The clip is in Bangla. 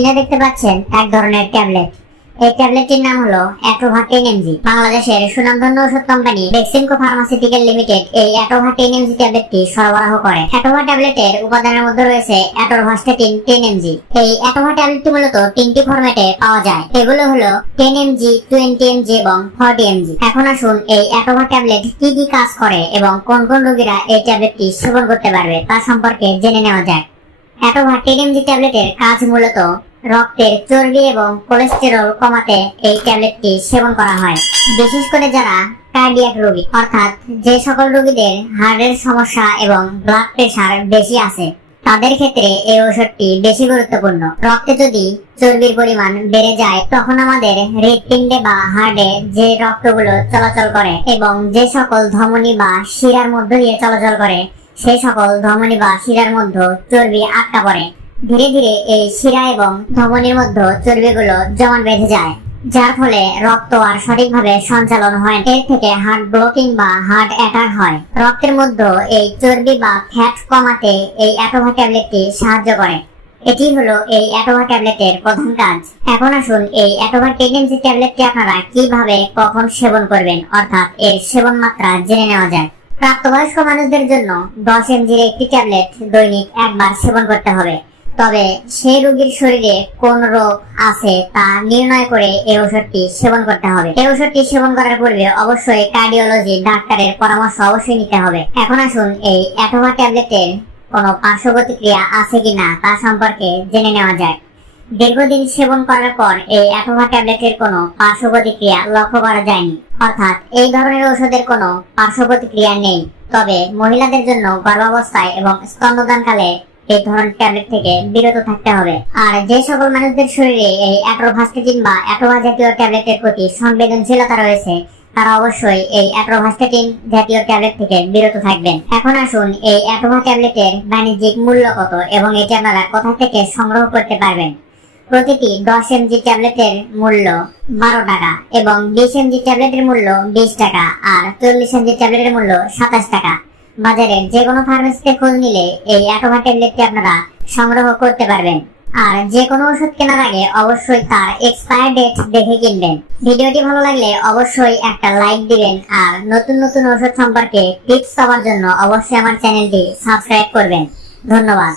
স্ক্রিনে দেখতে পাচ্ছেন? এক ধরনের ট্যাবলেট। এই ট্যাবলেটটির নাম হলো অ্যাটোভা টেন এমজি বাংলাদেশের সুনামধন্য ওষুধ কোম্পানি বেক্সিমকো ফার্মাসিউটিক্যাল লিমিটেড এই অ্যাটোভা টেন এমজি ট্যাবলেটটি সরবরাহ করে। অ্যাটোভা ট্যাবলেটের উপাদানের মধ্যে রয়েছে অ্যাটোভাস্টেটিন টেন এমজি এই অ্যাটোভা ট্যাবলেটটি মূলত তিনটি ফরম্যাটে পাওয়া যায়। এগুলো হলো টেন এমজি টোয়েন্টি এমজি এবং ফর্টি এমজি এখন আসুন এই অ্যাটোভা ট্যাবলেট কি কি কাজ করে এবং কোন কোন রোগীরা এই ট্যাবলেটটি সেবন করতে পারবে তা সম্পর্কে জেনে নেওয়া যাক। অ্যাটোভা টেন এমজি ট্যাবলেটের কাজ মূলত রক্তের চর্বি এবং কোলেস্টেরল কমাতে এই ট্যাবলেটটি সেবন করা হয়। বিশেষ করে যারা কার্ডিয়াক রোগী, অর্থাৎ যে সকল রোগীদের হার্টের সমস্যা এবং ব্লাড প্রেশার বেশি আছে, তাদের ক্ষেত্রে এই ঔষধটি বেশি গুরুত্বপূর্ণ। রক্তে যদি চর্বির পরিমাণ বেড়ে যায়, তখন আমাদের হৃৎপিণ্ডে বা হার্টে যে রক্তগুলো চলাচল করে এবং যে সকল ধমনী বা শিরার মধ্য দিয়ে চলাচল করে সেই সকল ধমনী বা শিরার মধ্যে চর্বি আটকা পড়ে। ধীরে ধীরে এই শিরা এবং ধমনীর মধ্যে চর্বিগুলো জমাট বেঁধে যায়, যার ফলে রক্ত আর সঠিকভাবে সঞ্চালন হয় এর থেকে হার্ট ব্লকিং বা হার্ট অ্যাটাক হয়। রক্তের মধ্যে এই চর্বি বা ফ্যাট কমাতে এই অ্যাটোভা ট্যাবলেটটি সাহায্য করে। এটি হলো এই অ্যাটোভা ট্যাবলেটের প্রধান কাজ। এখন আসুন এই অ্যাটোভা টেনডেন্সি ট্যাবলেটটি আপনারা কীভাবে কখন সেবন করবেন, অর্থাৎ এর সেবন মাত্রা জেনে নেওয়া যায়। প্রাপ্তবয়স্ক মানুষদের জন্য দশ এমজির একটি ট্যাবলেট দৈনিক একবার সেবন করতে হবে। তবে সেই রোগীর শরীরে কোন রোগ আছে তা নির্ণয় করে এই ওষুধটি সেবন করতে হবে। এই ওষুধটি সেবন করার পূর্বে অবশ্যই কার্ডিওলজি ডাক্তারের পরামর্শ অবশ্যই নিতে হবে। এখন আসুন এই অ্যাটোভা ট্যাবলেটের কোনো পার্শ্ব প্রতিক্রিয়া আছে কিনা তা সম্পর্কে জেনে নেওয়া যায় দীর্ঘদিন সেবন করার পর এই অ্যাটোভা ট্যাবলেটের কোনো পার্শ্ব প্রতিক্রিয়া লক্ষ্য করা যায়নি। অর্থাৎ এই ধরনের ওষুধের কোনো পার্শ্ব প্রতিক্রিয়া নেই। তবে মহিলাদের জন্য গর্ভাবস্থায় এবং স্তন্যদানকালে এই ধরনের ট্যাবলেট থেকে বিরত থাকতে হবে। আর যে সকল মানুষদের শরীরে এই অ্যাট্রোভাস্টেটিন বা অ্যাটোভা জাতীয় ট্যাবলেটের প্রতি সংবেদনশীলতা রয়েছে, তারা অবশ্যই এই অ্যাট্রোভাস্টেটিন জাতীয় ট্যাবলেট থেকে বিরত থাকবেন। এখন আসুন এই অ্যাটোভা ট্যাবলেটের বাণিজ্যিক মূল্য কত এবং এটি আপনারা কোথা থেকে সংগ্রহ করতে পারবেন? প্রতিটি দশ এমজি ট্যাবলেটের মূল্য বারো টাকা এবং বিশ এমজি ট্যাবলেটের মূল্য বিশ টাকা, আর চল্লিশ এমজি ট্যাবলেটের মূল্য সাতাশ টাকা। বাজারের যে কোনো ফার্মেসিতে খোঁজ নিলে এই অ্যাটোভা ট্যাবলেটটি আপনারা সংগ্রহ করতে পারবেন। আর যে কোনো ওষুধ কেনার আগে অবশ্যই তার এক্সপায়ার ডেট দেখে কিনবেন। ভিডিওটি ভালো লাগলে অবশ্যই একটা লাইক দিবেন আর নতুন নতুন ওষুধ সম্পর্কে টিপস পাওয়ার জন্য অবশ্যই আমার চ্যানেলটি সাবস্ক্রাইব করবেন। ধন্যবাদ।